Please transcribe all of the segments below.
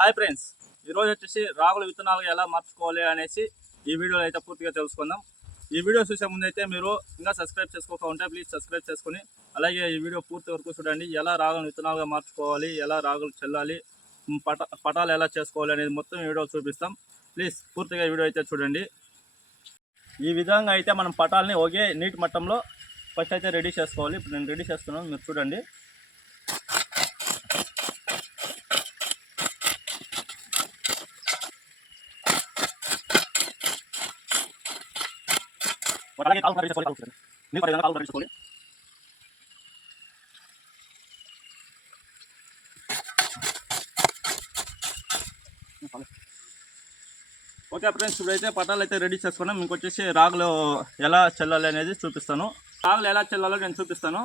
Hi friends, ఈరోజు వచ్చేసి రాగుల విత్తనాలు ఎలా మార్చుకోవాలి అనేసి ఈ వీడియోలో అయితే పూర్తిగా తెలుసుకుందాం. ఈ వీడియో చూసే ముందు అయితే మీరు ఇంకా సబ్స్క్రైబ్ చేసుకోకుండా ప్లీజ్ సబ్స్క్రైబ్ చేసుకుని అలాగే ఈ వీడియో పూర్తి వరకు చూడండి. ఎలా రాగుల విత్తనాలుగా మార్చుకోవాలి, ఎలా రాగులు చల్లాలి, పటాలు ఎలా చేసుకోవాలి అనేది మొత్తం ఈ వీడియో చూపిస్తాం. ప్లీజ్ పూర్తిగా ఈ వీడియో అయితే చూడండి. ఈ విధంగా అయితే మనం పటాలని ఒకే నీటి మట్టంలో ఫస్ట్ అయితే రెడీ చేసుకోవాలి. ఇప్పుడు నేను రెడీ చేస్తున్నాను, మీరు చూడండి. అలాగే కాలు రెడీ చేసుకోవాలి. మీకు విధంగా కాలు రెడీ చేసుకోవాలి. ఓకే ఫ్రెండ్స్, ఇప్పుడైతే పటాలు అయితే రెడీ చేసుకున్నాం. మీకు వచ్చేసి రాగులు ఎలా చల్లాలి అనేది చూపిస్తాను. రాగులు ఎలా చల్లాలో నేను చూపిస్తాను.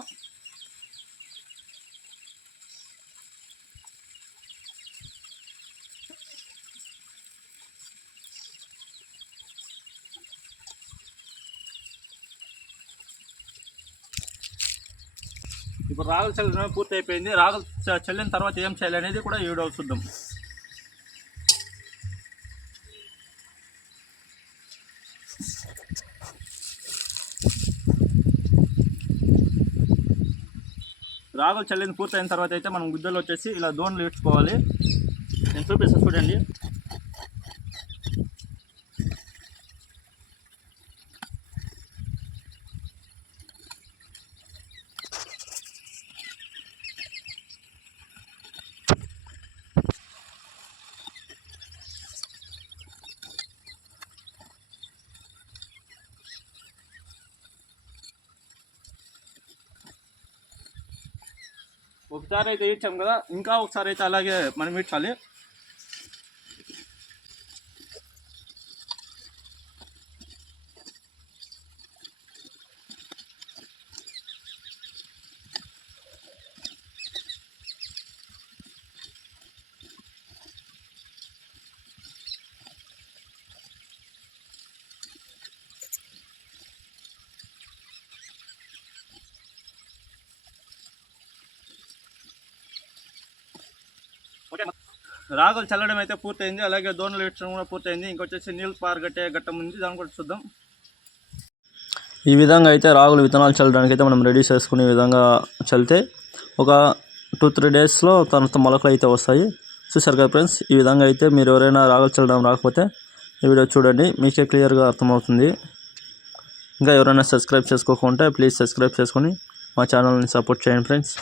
ఇప్పుడు రాగులు చల్లడం పూర్తి అయిపోయింది. రాగులు చల్లిన తర్వాత ఏం చేయాలి అనేది కూడా ఈ వీడియో చూద్దాం. రాగులు చల్లిన పూర్తి అయిన తర్వాత అయితే మనం గుద్దలు వచ్చేసి ఇలా దోణలు ఇచ్చుకోవాలి. నేను చూపిస్తాను చూడండి. ఒకసారి అయితే ఇచ్చాం కదా, ఇంకా ఒకసారి అయితే అలాగే మనం ఇచ్చాలి. రాగులు చల్లడం అయితే పూర్తయింది, అలాగే దోణలు ఇచ్చడం కూడా పూర్తయింది. ఇంకొచ్చేసి నీళ్ళు పారగట్టే గట్టం ఉంది, దాన్ని కూడా చూద్దాం. ఈ విధంగా అయితే రాగులు విత్తనాలు చల్లడానికి అయితే మనం రెడీ చేసుకునే విధంగా చల్లితే ఒక 2-3 డేస్లో తర్వాత మొలకలు అయితే వస్తాయి. చూసారు కదా ఫ్రెండ్స్, ఈ విధంగా అయితే మీరు ఎవరైనా రాగులు చల్లడం రాకపోతే ఈ వీడియో చూడండి, మీకే క్లియర్గా అర్థమవుతుంది. ఇంకా ఎవరైనా సబ్స్క్రైబ్ చేసుకోకుంటే ప్లీజ్ సబ్స్క్రైబ్ చేసుకొని మా ఛానల్ని సపోర్ట్ చేయండి ఫ్రెండ్స్.